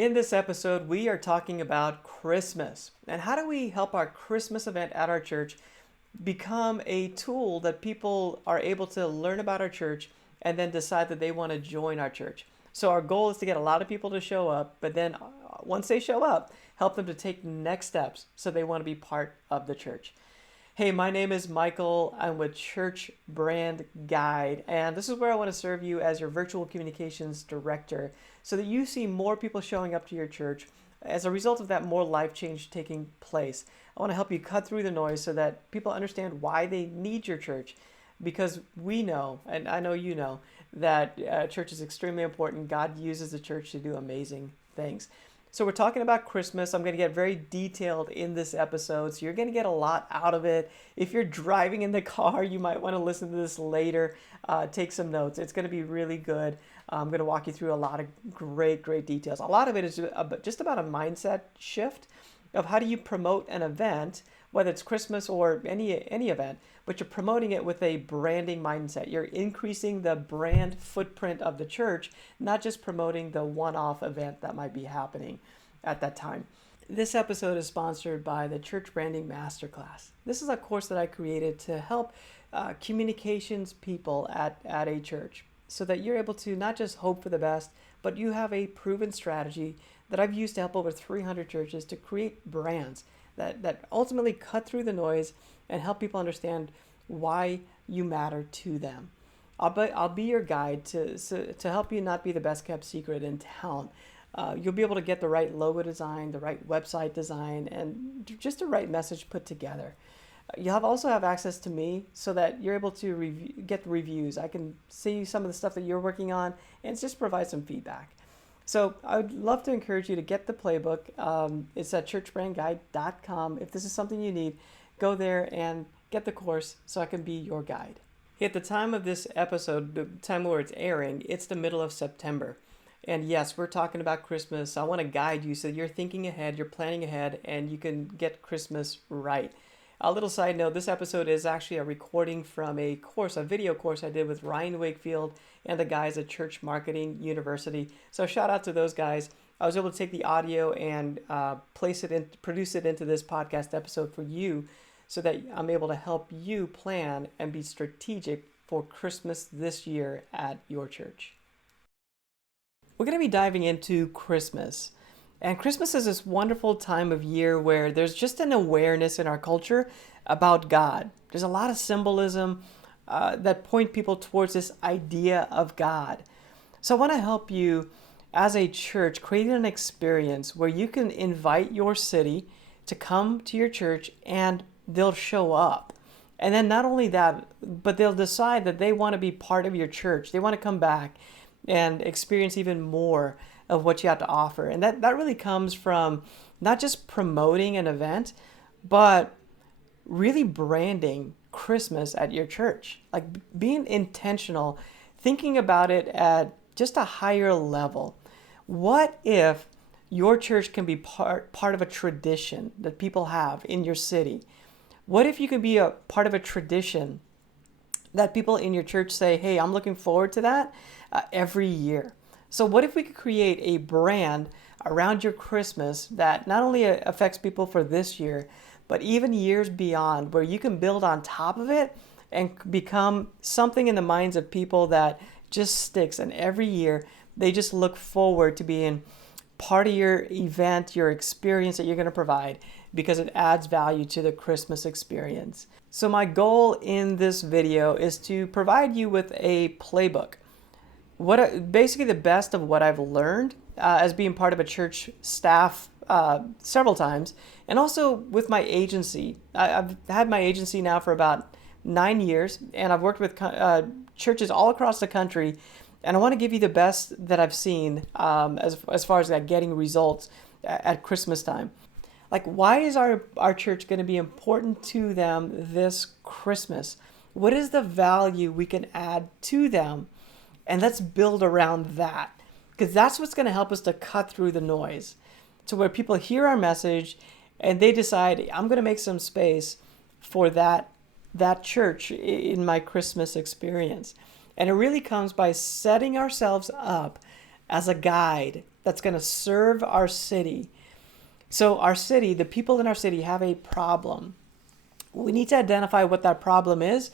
In this episode, we are talking about Christmas and how do we help our Christmas event at our church become a tool that people are able to learn about our church and then decide that they want to join our church. So our goal is to get a lot of people to show up, but then once they show up, help them to take next steps so they want to be part of the church. Hey, my name is Michael. I'm with Church Brand Guide, and this is where I want to serve you as your virtual communications director so that you see more people showing up to your church. As a result of that, more life change taking place. I want to help you cut through the noise so that people understand why they need your church, because we know, and I know you know, that church is extremely important. God uses the church to do amazing things. So we're talking about Christmas. I'm going to get very detailed in this episode, so you're going to get a lot out of it. If you're driving in the car, you might want to listen to this later. Take some notes. It's going to be really good. I'm going to walk you through a lot of great details. A lot of it is just about a mindset shift of how do you promote an event, whether it's Christmas or any event, but you're promoting it with a branding mindset. You're increasing the brand footprint of the church, not just promoting the one-off event that might be happening at that time. This episode is sponsored by the Church Branding Masterclass. This is a course that I created to help communications people at a church so that you're able to not just hope for the best, but you have a proven strategy that I've used to help over 300 churches to create brands that ultimately cut through the noise and help people understand why you matter to them. I'll be your guide to help you not be the best kept secret in town. You'll be able to get the right logo design, the right website design, and just the right message put together. You'll also have access to me so that you're able to get the reviews. I can see some of the stuff that you're working on and just provide some feedback. So I would love to encourage you to get the playbook. It's at churchbrandguide.com. If this is something you need, go there and get the course so I can be your guide. At the time of this episode, the time where it's airing, it's the middle of September. And yes, we're talking about Christmas. I want to guide you so you're thinking ahead, you're planning ahead, and you can get Christmas right. A little side note, this episode is actually a recording from a course, a video course I did with Ryan Wakefield and the guys at Church Marketing University. So shout out to those guys. I was able to take the audio and produce it into this podcast episode for you so that I'm able to help you plan and be strategic for Christmas this year at your church. We're going to be diving into Christmas. And Christmas is this wonderful time of year where there's just an awareness in our culture about God. There's a lot of symbolism that point people towards this idea of God. So I want to help you as a church create an experience where you can invite your city to come to your church and they'll show up. And then not only that, but they'll decide that they want to be part of your church. They want to come back and experience even more of what you have to offer. And that really comes from not just promoting an event, but really branding Christmas at your church. Like being intentional, thinking about it at just a higher level. What if your church can be part of a tradition that people have in your city? What if you could be a part of a tradition that people in your church say, hey, I'm looking forward to that every year? So what if we could create a brand around your Christmas that not only affects people for this year, but even years beyond, where you can build on top of it and become something in the minds of people that just sticks. And every year, they just look forward to being part of your event, your experience that you're going to provide, because it adds value to the Christmas experience. So my goal in this video is to provide you with a playbook. Basically the best of what I've learned as being part of a church staff several times, and also with my agency. I've had my agency now for about 9 years, and I've worked with churches all across the country, and I want to give you the best that I've seen as far as getting results at Christmas time. Like, why is our church going to be important to them this Christmas? What is the value we can add to them? And let's build around that, because that's what's going to help us to cut through the noise to where people hear our message and they decide, I'm going to make some space for that church in my Christmas experience. And it really comes by setting ourselves up as a guide that's going to serve our city. So our city, the people in our city have a problem. We need to identify what that problem is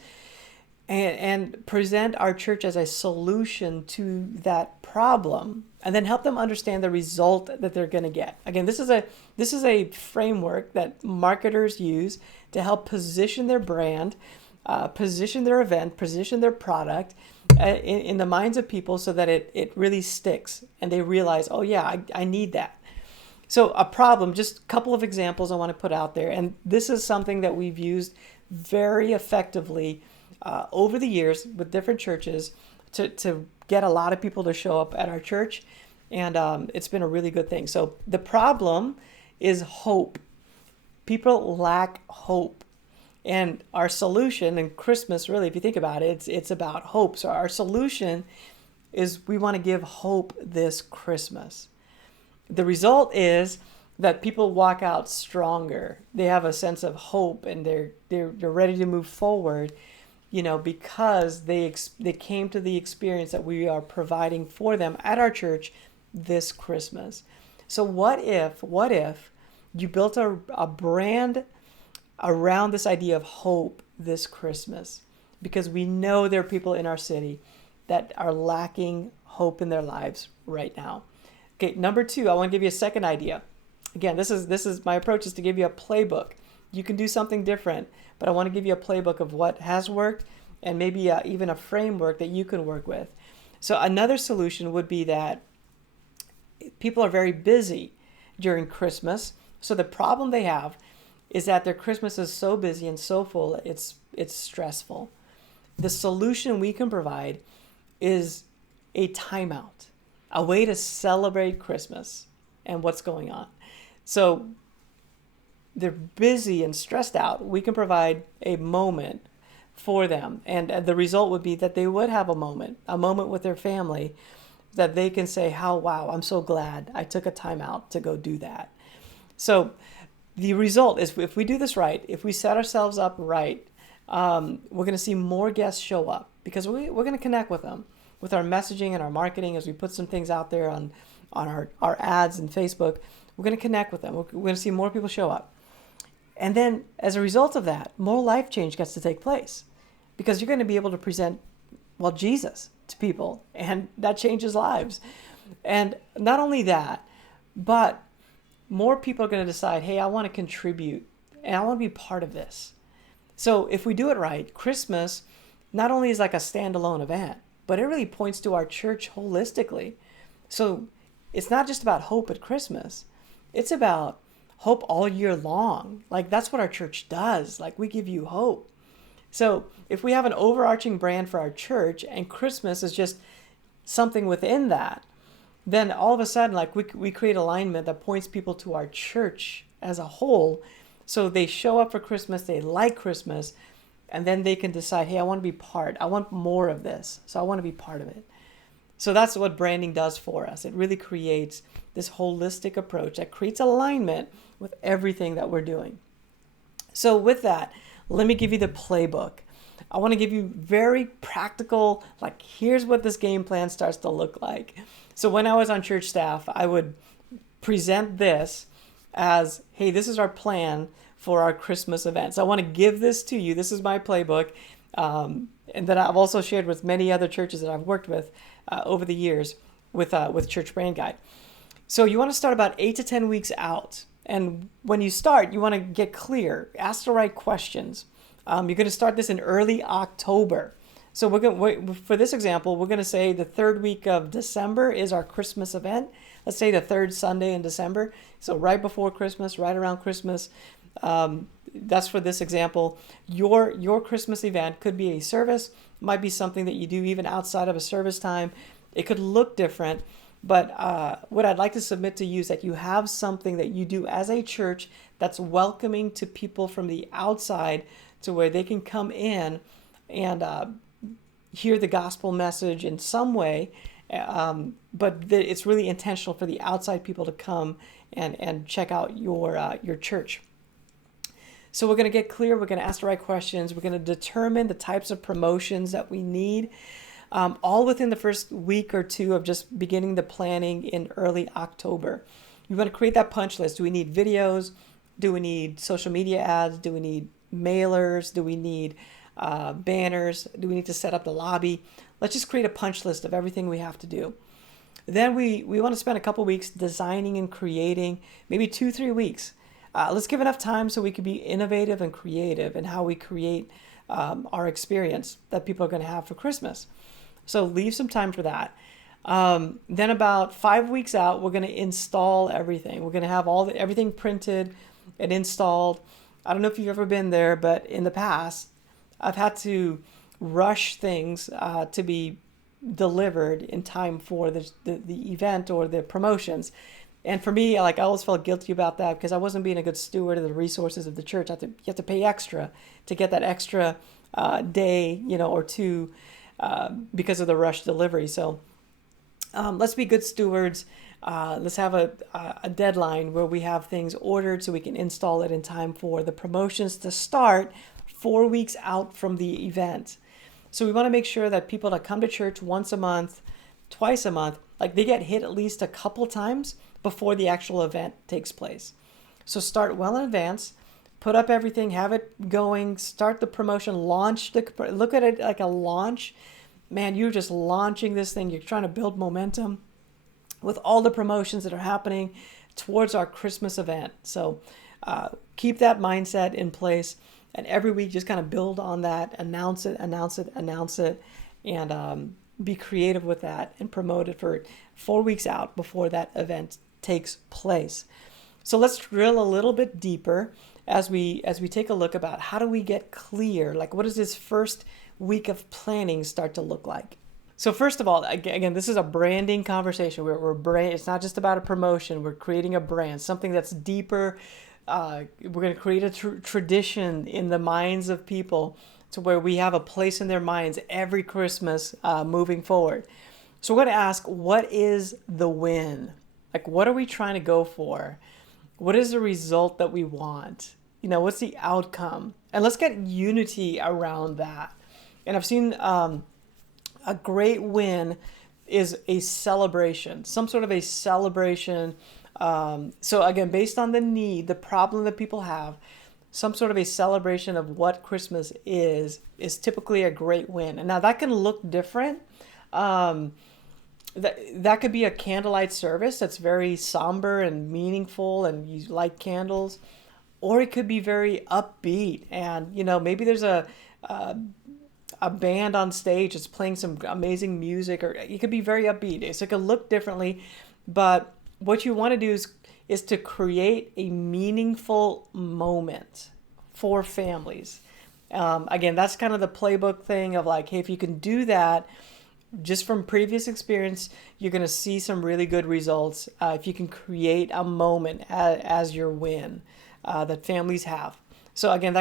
and present our church as a solution to that problem, and then help them understand the result that they're going to get. Again, this is a framework that marketers use to help position their brand, position their event, position their product in the minds of people so that it really sticks and they realize, oh yeah, I need that. So a problem, just a couple of examples I want to put out there, and this is something that we've used very effectively over the years with different churches to get a lot of people to show up at our church, and it's been a really good thing. So the problem is hope. People lack hope. And our solution in Christmas, really, if you think about it, it's about hope. So our solution is we want to give hope this Christmas. The result is that people walk out stronger. They have a sense of hope, and they're ready to move forward, because they came to the experience that we are providing for them at our church this Christmas. So what if you built a brand around this idea of hope this Christmas? Because we know there are people in our city that are lacking hope in their lives right now. Okay, number 2, I want to give you a second idea. Again, this is my approach is to give you a playbook. You can do something different, but I want to give you a playbook of what has worked and maybe even a framework that you can work with. So another solution would be that people are very busy during Christmas. So the problem they have is that their Christmas is so busy and so full, it's stressful. The solution we can provide is a timeout, a way to celebrate Christmas and what's going on. So they're busy and stressed out. We can provide a moment for them. And the result would be that they would have a moment with their family that they can say, wow, I'm so glad I took a time out to go do that. So the result is, if we do this right, if we set ourselves up right, we're going to see more guests show up because we're going to connect with them with our messaging and our marketing. As we put some things out there on our ads and Facebook, we're going to connect with them. We're going to see more people show up. And then as a result of that, more life change gets to take place because you're going to be able to present, Jesus to people, and that changes lives. And not only that, but more people are going to decide, hey, I want to contribute and I want to be part of this. So if we do it right, Christmas not only is like a standalone event, but it really points to our church holistically. So it's not just about hope at Christmas. It's about hope all year long. Like that's what our church does. Like we give you hope. So if we have an overarching brand for our church and Christmas is just something within that, then all of a sudden, like we create alignment that points people to our church as a whole. So they show up for Christmas, they like Christmas, and then they can decide, hey, I want to be part. I want more of this. So I want to be part of it. So that's what branding does for us. It really creates this holistic approach that creates alignment with everything that we're doing. So with that, let me give you the playbook. I want to give you very practical, like here's what this game plan starts to look like. So when I was on church staff, I would present this as, hey, this is our plan for our Christmas event. So I want to give this to you. This is my playbook. And that I've also shared with many other churches that I've worked with over the years with Church Brand Guide. So you want to start about 8 to 10 weeks out. And when you start, you want to get clear, ask the right questions. You're going to start this in early October. So for this example, we're going to say the third week of December is our Christmas event. Let's say the third Sunday in December. So right before Christmas, right around Christmas. That's for this example. Your Christmas event could be a service, might be something that you do even outside of a service time. It could look different, but what I'd like to submit to you is that you have something that you do as a church that's welcoming to people from the outside, to where they can come in and hear the gospel message in some way, but it's really intentional for the outside people to come and check out your church. So we're going to get clear. We're going to ask the right questions. We're going to determine the types of promotions that we need. all within the first week or two of just beginning the planning in early October. You want to create that punch list. Do we need videos? Do we need social media ads? Do we need mailers? Do we need banners? Do we need to set up the lobby? Let's just create a punch list of everything we have to do. Then we want to spend a couple weeks designing and creating, maybe 2-3 weeks. Let's give enough time so we can be innovative and creative in how we create our experience that people are going to have for Christmas. So leave some time for that. Then about 5 weeks out, we're going to install everything. We're going to have everything printed and installed. I don't know if you've ever been there, but in the past, I've had to rush things to be delivered in time for the event or the promotions. And for me, I always felt guilty about that because I wasn't being a good steward of the resources of the church. You have to pay extra to get that extra day, or two because of the rush delivery. So let's be good stewards. Let's have a deadline where we have things ordered so we can install it in time for the promotions to start 4 weeks out from the event. So we want to make sure that people that come to church once a month, twice a month, they get hit at least a couple times before the actual event takes place. So start well in advance, put up everything, have it going, start the promotion, look at it like a launch. Man, you're just launching this thing. You're trying to build momentum with all the promotions that are happening towards our Christmas event. So keep that mindset in place. And every week, just kind of build on that, announce it, and be creative with that and promote it for 4 weeks out before that event takes place. So let's drill a little bit deeper as we take a look about how do we get clear? What does this first week of planning start to look like? So first of all, again, this is a branding conversation. It's not just about a promotion. We're creating a brand, something that's deeper. We're going to create a tradition in the minds of people to where we have a place in their minds every Christmas moving forward. So we're going to ask, what is the win? What are we trying to go for? What is the result that we want? What's the outcome? And let's get unity around that. And I've seen a great win is a celebration, some sort of a celebration. So again, based on the need, the problem that people have, some sort of a celebration of what Christmas is typically a great win. And now that can look different. That could be a candlelight service that's very somber and meaningful and you light candles, or it could be very upbeat and maybe there's a band on stage that's playing some amazing music, or it could be very upbeat. So it could look differently, but what you want to do is to create a meaningful moment for families. Again, that's kind of the playbook thing of hey, if you can do that, just from previous experience, you're going to see some really good results if you can create a moment as your win that families have. So again,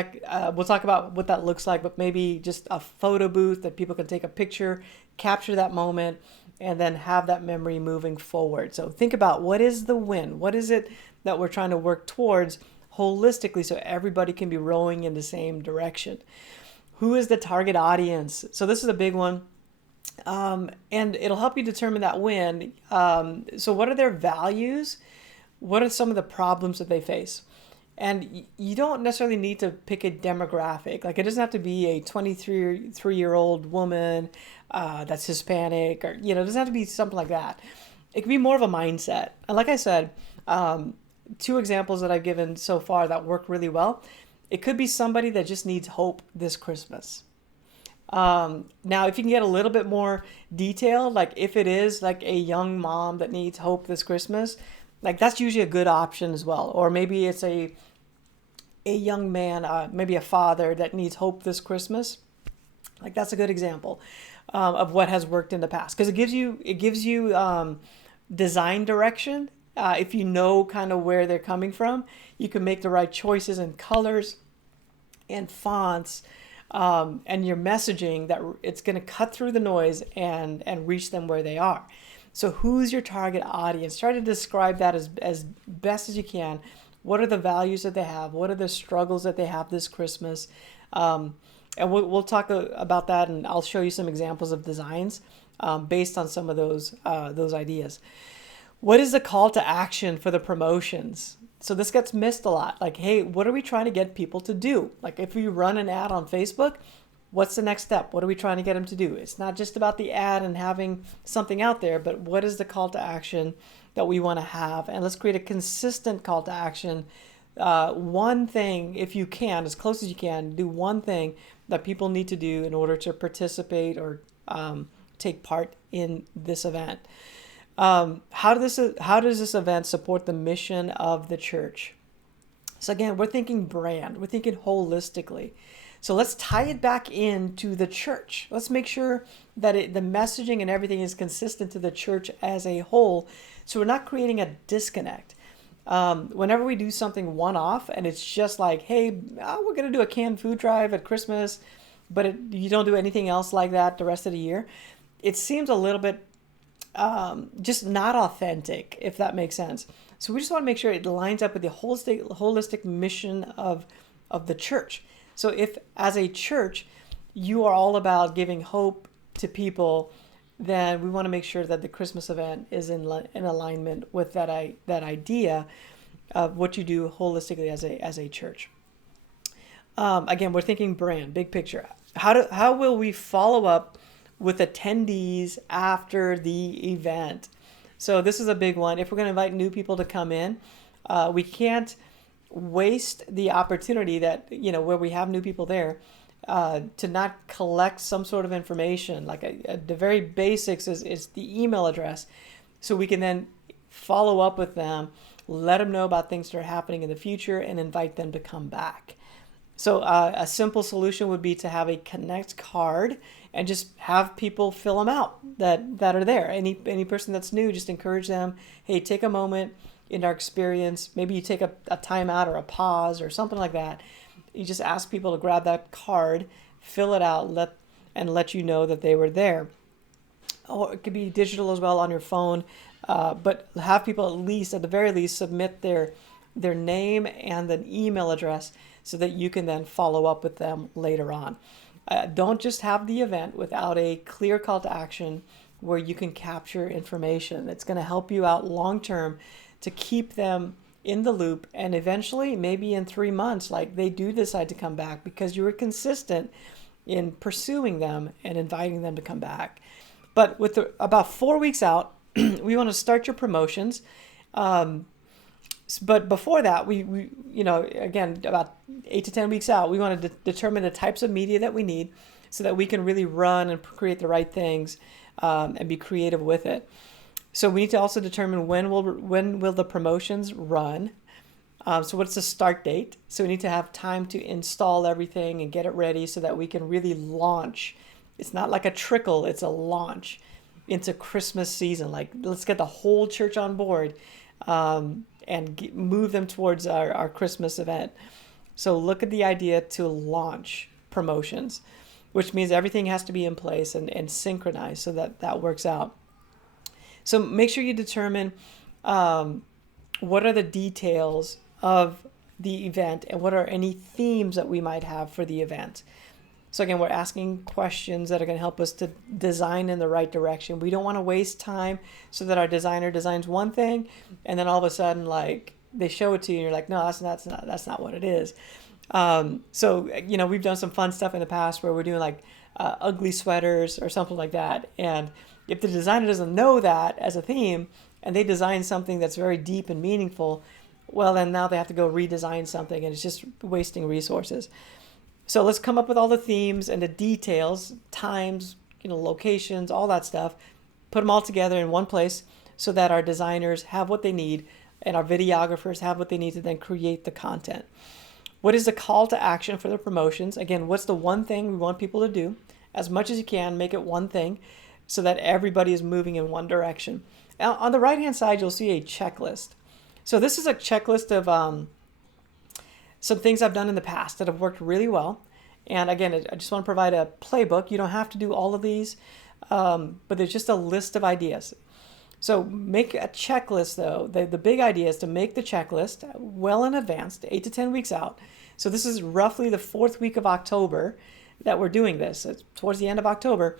we'll talk about what that looks like, but maybe just a photo booth that people can take a picture, capture that moment, and then have that memory moving forward. So think about, what is the win? What is it that we're trying to work towards holistically so everybody can be rowing in the same direction? Who is the target audience? So this is a big one. And it'll help you determine that win. So what are their values? What are some of the problems that they face? And you don't necessarily need to pick a demographic. It doesn't have to be a 23-year-old woman that's Hispanic, or it doesn't have to be something like that. It can be more of a mindset. And like I said, 2 examples that I've given so far that work really well. It could be somebody that just needs hope this Christmas. Now, if you can get a little bit more detailed, if it is a young mom that needs hope this Christmas, that's usually a good option as well. Or maybe it's a young man, maybe a father that needs hope this Christmas. That's a good example of what has worked in the past, because it gives you design direction. If you know kind of where they're coming from, you can make the right choices in colors and fonts. And your messaging that it's going to cut through the noise and reach them where they are. So who's your target audience? Try to describe that as best as you can. What are the values that they have? What are the struggles that they have this Christmas? And we'll talk about that, and I'll show you some examples of designs based on some of those ideas. What is the call to action for the promotions? So this gets missed a lot. Like, hey, what are we trying to get people to do? Like, if we run an ad on Facebook, what's the next step? What are we trying to get them to do? It's not just about the ad and having something out there, but what is the call to action that we want to have? And let's create a consistent call to action. One thing, if you can, as close as you can, do one thing that people need to do in order to participate or take part in this event. How does this event support the mission of the church? So again, we're thinking brand, we're thinking holistically. So let's tie it back into the church. Let's make sure that the messaging and everything is consistent to the church as a whole. So we're not creating a disconnect. Whenever we do something one-off and it's just like, hey, we're going to do a canned food drive at Christmas, but you don't do anything else like that the rest of the year, it seems a little bit just not authentic, if that makes sense. So we just want to make sure it lines up with the holistic mission of the church. So if, as a church, you are all about giving hope to people, then we want to make sure that the Christmas event is in alignment with that idea of what you do holistically as a church. Again, we're thinking brand, big picture. How will we follow up with attendees after the event? So this is a big one. If we're going to invite new people to come in, we can't waste the opportunity that, where we have new people there, to not collect some sort of information. Like the very basics is the email address. So we can then follow up with them, let them know about things that are happening in the future, and invite them to come back. So a simple solution would be to have a Connect card and just have people fill them out that are there. Any person that's new, just encourage them, hey, take a moment in our experience. Maybe you take a timeout or a pause or something like that. You just ask people to grab that card, fill it out, let you know that they were there. Or it could be digital as well on your phone, but have people at the very least, submit their name and an email address so that you can then follow up with them later on. Don't just have the event without a clear call to action where you can capture information. It's going to help you out long term to keep them in the loop, and eventually, maybe in 3 months, like they do decide to come back because you were consistent in pursuing them and inviting them to come back. But with about 4 weeks out, we want to start your promotions. But before that, we again, about 8 to 10 weeks out, we want to determine the types of media that we need so that we can really run and create the right things and be creative with it. So we need to also determine when will the promotions run. So what's the start date? So we need to have time to install everything and get it ready so that we can really launch. It's not like a trickle, it's a launch into Christmas season. Like, let's get the whole church on board and move them towards our Christmas event. So look at the idea to launch promotions, which means everything has to be in place and synchronized so that works out. So make sure you determine what are the details of the event and what are any themes that we might have for the event. So again, we're asking questions that are going to help us to design in the right direction. We don't want to waste time so that our designer designs one thing and then all of a sudden, like, they show it to you and you're like, no, that's not what it is. So we've done some fun stuff in the past where we're doing like ugly sweaters or something like that. And if the designer doesn't know that as a theme and they design something that's very deep and meaningful, well, then now they have to go redesign something and it's just wasting resources. So let's come up with all the themes and the details, times, locations, all that stuff, put them all together in one place so that our designers have what they need and our videographers have what they need to then create the content. What is the call to action for the promotions? Again, what's the one thing we want people to do? As much as you can, make it one thing so that everybody is moving in one direction. Now, on the right-hand side, you'll see a checklist. So this is a checklist of some things I've done in the past that have worked really well. And again, I just want to provide a playbook. You don't have to do all of these, but there's just a list of ideas. So make a checklist, though. The big idea is to make the checklist well in advance, 8 to 10 weeks out. So this is roughly the 4th week of October. that we're doing this. It's towards the end of October,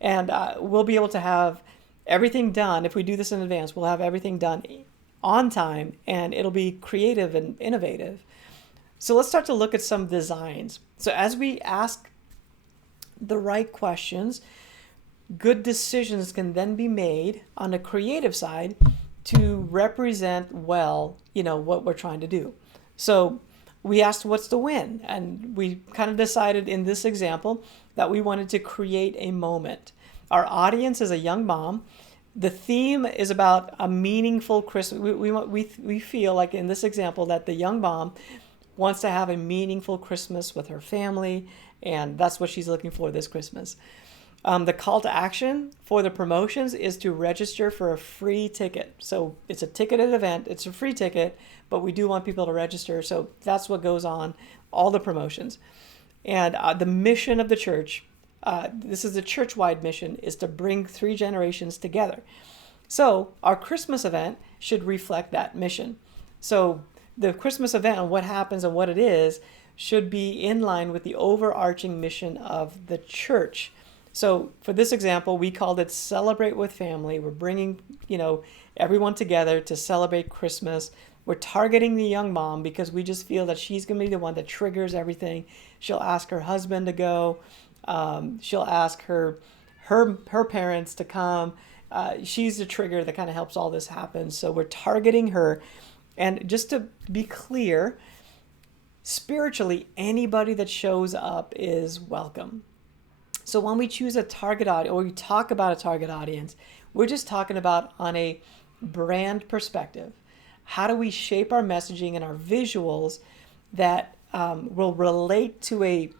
and we'll be able to have everything done. If we do this in advance, we'll have everything done on time, and it'll be creative and innovative. So let's start to look at some designs. So as we ask the right questions, good decisions can then be made on the creative side to represent well, what we're trying to do. So we asked what's the win, and we kind of decided in this example that we wanted to create a moment. Our audience is a young mom. The theme is about a meaningful Christmas. We feel like in this example that the young mom wants to have a meaningful Christmas with her family, and that's what she's looking for this Christmas. The call to action for the promotions is to register for a free ticket. So it's a ticketed event, it's a free ticket, but we do want people to register. So that's what goes on, all the promotions. And the mission of the church, this is a church-wide mission, is to bring 3 generations together. So our Christmas event should reflect that mission. So the Christmas event and what happens and what it is should be in line with the overarching mission of the church. So for this example, we called it Celebrate with Family. We're bringing, everyone together to celebrate Christmas. We're targeting the young mom because we just feel that she's going to be the one that triggers everything. She'll ask her husband to go. She'll ask her parents to come. She's the trigger that kind of helps all this happen. So we're targeting her. And just to be clear, spiritually, anybody that shows up is welcome. So when we choose a target audience, or we talk about a target audience, we're just talking about on a brand perspective. How do we shape our messaging and our visuals that will relate to a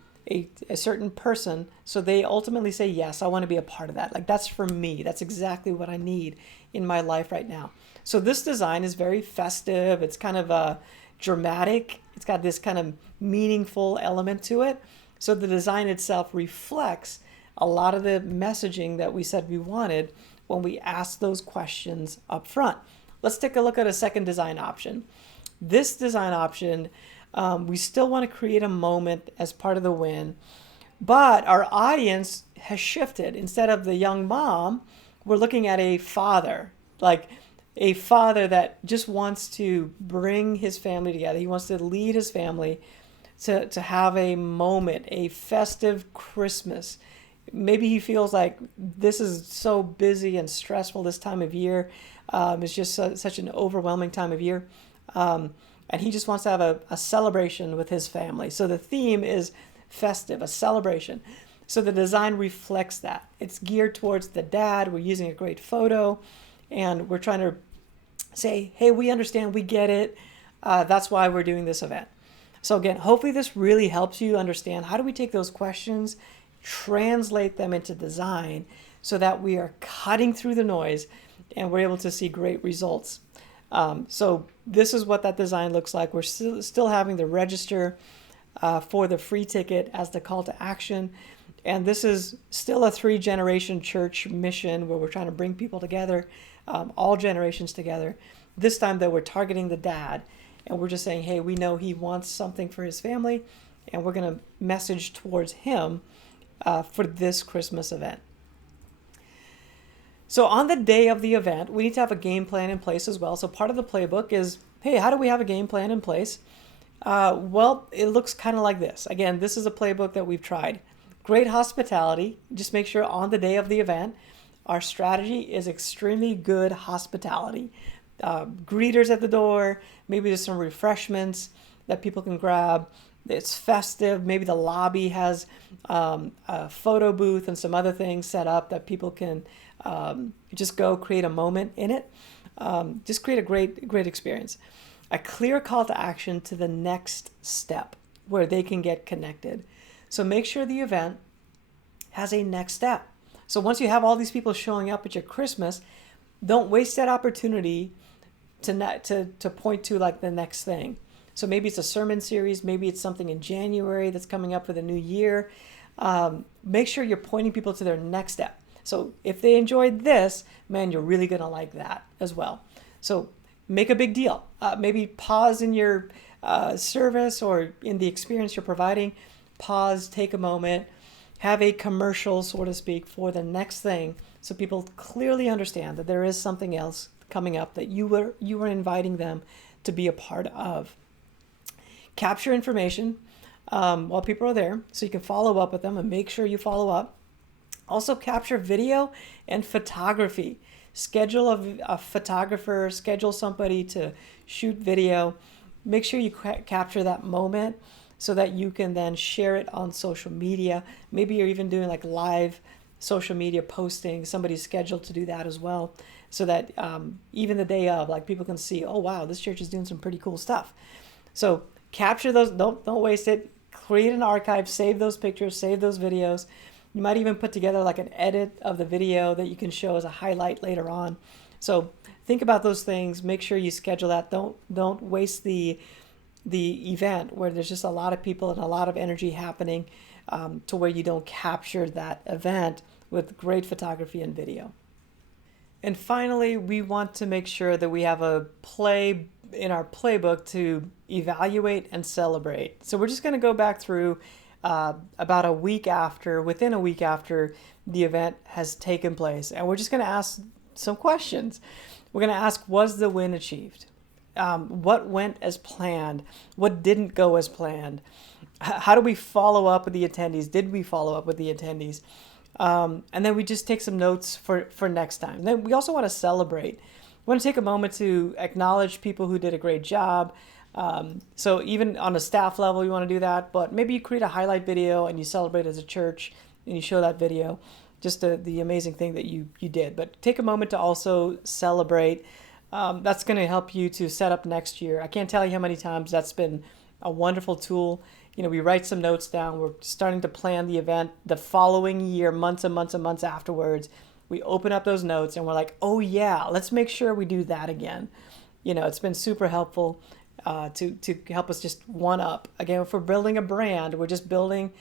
certain person, so they ultimately say, yes, I want to be a part of that. Like, that's for me. That's exactly what I need in my life right now. So this design is very festive. It's kind of dramatic. It's got this kind of meaningful element to it. So the design itself reflects a lot of the messaging that we said we wanted when we asked those questions up front. Let's take a look at a second design option. This design option, we still want to create a moment as part of the win, but our audience has shifted. Instead of the young mom, we're looking at a father, like a father that just wants to bring his family together. He wants to lead his family to have a moment, a festive Christmas. Maybe he feels like this is so busy and stressful this time of year. It's just such an overwhelming time of year. And he just wants to have a celebration with his family. So the theme is festive, a celebration. So the design reflects that. It's geared towards the dad. We're using a great photo, and we're trying to say, hey, we understand, we get it. That's why we're doing this event. So again, hopefully this really helps you understand how do we take those questions, translate them into design so that we are cutting through the noise and we're able to see great results. So this is what that design looks like. We're still having the register for the free ticket as the call to action. And this is still a 3-generation church mission where we're trying to bring people together, all generations together. This time, though, we're targeting the dad. And we're just saying, hey, we know he wants something for his family, and we're going to message towards him for this Christmas event. So on the day of the event, we need to have a game plan in place as well. So part of the playbook is, hey, how do we have a game plan in place? Well, it looks kind of like this. Again, this is a playbook that we've tried. Great hospitality. Just make sure on the day of the event, our strategy is extremely good hospitality. Greeters at the door, maybe there's some refreshments that people can grab. It's festive. Maybe the lobby has a photo booth and some other things set up that people can just go create a moment in it. Just create a great experience. A clear call to action to the next step where they can get connected. So make sure the event has a next step. So once you have all these people showing up at your Christmas, don't waste that opportunity to point to like the next thing. So maybe it's a sermon series, maybe it's something in January that's coming up for the new year. Make sure you're pointing people to their next step. So if they enjoyed this, man, you're really going to like that as well. So make a big deal. Maybe pause in your service or in the experience you're providing pause, take a moment, have a commercial, so to speak, for the next thing, so people clearly understand that there is something else coming up that you were inviting them to be a part of. Capture information while people are there, so you can follow up with them and make sure you follow up. Also capture video and photography. Schedule a photographer, schedule somebody to shoot video. Make sure you capture that moment so that you can then share it on social media. Maybe you're even doing like live social media posting. Somebody's scheduled to do that as well, so that even the day of, like, people can see, oh wow, this church is doing some pretty cool stuff. So capture those. Don't waste it. Create an archive. Save those pictures. Save those videos. You might even put together like an edit of the video that you can show as a highlight later on. So think about those things. Make sure you schedule that. Don't waste the event where there's just a lot of people and a lot of energy happening, to where you don't capture that event with great photography and video. And finally, we want to make sure that we have a play in our playbook to evaluate and celebrate. So we're just going to go back through about a week after, within a week after the event has taken place, and we're just going to ask some questions. We're going to ask, was the win achieved? What went as planned? What didn't go as planned? How do we follow up with the attendees? Did we follow up with the attendees? And then we just take some notes for next time. And then we also want to celebrate. We want to take a moment to acknowledge people who did a great job. So even on a staff level, you want to do that, but maybe you create a highlight video and you celebrate as a church and you show that video, just the amazing thing that you did. But take a moment to also celebrate. That's going to help you to set up next year. I can't tell you how many times that's been a wonderful tool. We write some notes down. We're starting to plan the event the following year, months and months and months afterwards. We open up those notes and we're like, oh yeah, let's make sure we do that again. It's been super helpful to help us just one up. Again, if we're building a brand, we're just building,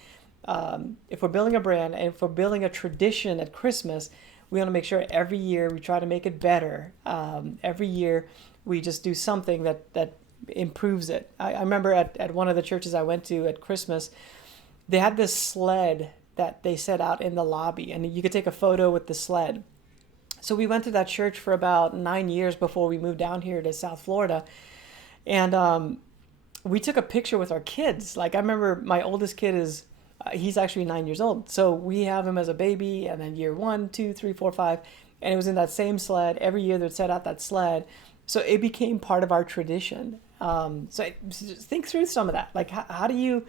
if we're building a brand and if we're building a tradition at Christmas, we want to make sure every year we try to make it better. Every year we just do something that improves it. I remember at one of the churches I went to at Christmas, they had this sled that they set out in the lobby, and you could take a photo with the sled. So we went to that church for about 9 years before we moved down here to South Florida. And we took a picture with our kids. Like, I remember my oldest kid is, he's actually 9 years old. So we have him as a baby, and then year 1, 2, 3, 4, 5. And it was in that same sled. Every year they'd set out that sled. So it became part of our tradition. So think through some of that. Like, how do you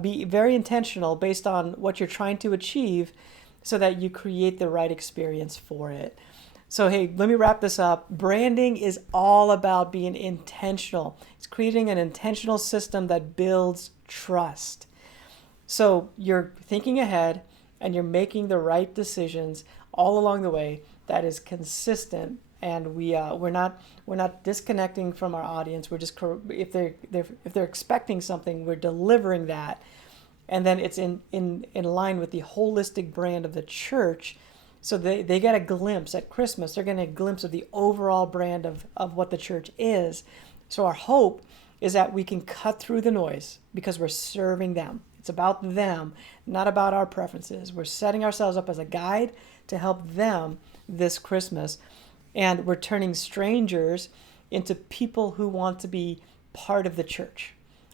be very intentional based on what you're trying to achieve so that you create the right experience for it? So, hey, let me wrap this up. Branding is all about being intentional. It's creating an intentional system that builds trust. So you're thinking ahead and you're making the right decisions all along the way that is consistent. And we're not disconnecting from our audience. We're just, if they're expecting something, we're delivering that, and then it's in line with the holistic brand of the church. So they get a glimpse at Christmas. They're getting a glimpse of the overall brand of what the church is. So our hope is that we can cut through the noise because we're serving them. It's about them, not about our preferences. We're setting ourselves up as a guide to help them this Christmas. And we're turning strangers into people who want to be part of the church.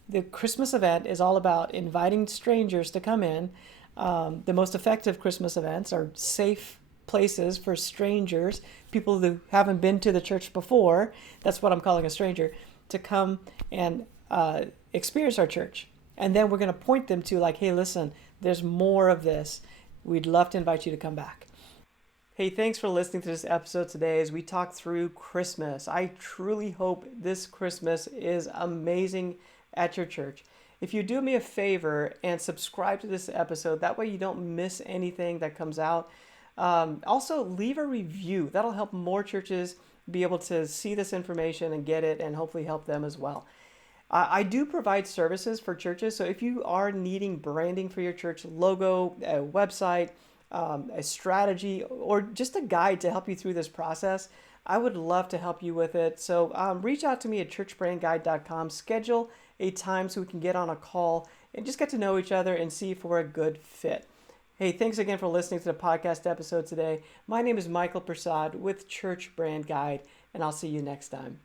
The Christmas event is all about inviting strangers to come in. The most effective Christmas events are safe places for strangers, people who haven't been to the church before. That's what I'm calling a stranger, to come and experience our church. And then we're going to point them to, like, hey, listen, there's more of this. We'd love to invite you to come back. Hey, thanks for listening to this episode today as we talk through Christmas. I truly hope this Christmas is amazing at your church. If you do me a favor and subscribe to this episode, that way you don't miss anything that comes out. Also, leave a review. That'll help more churches be able to see this information and get it and hopefully help them as well. I do provide services for churches, so if you are needing branding for your church, logo, a website, a strategy, or just a guide to help you through this process, I would love to help you with it. So reach out to me at churchbrandguide.com. Schedule a time so we can get on a call and just get to know each other and see if we're a good fit. Hey, thanks again for listening to the podcast episode today. My name is Michael Prasad with Church Brand Guide, and I'll see you next time.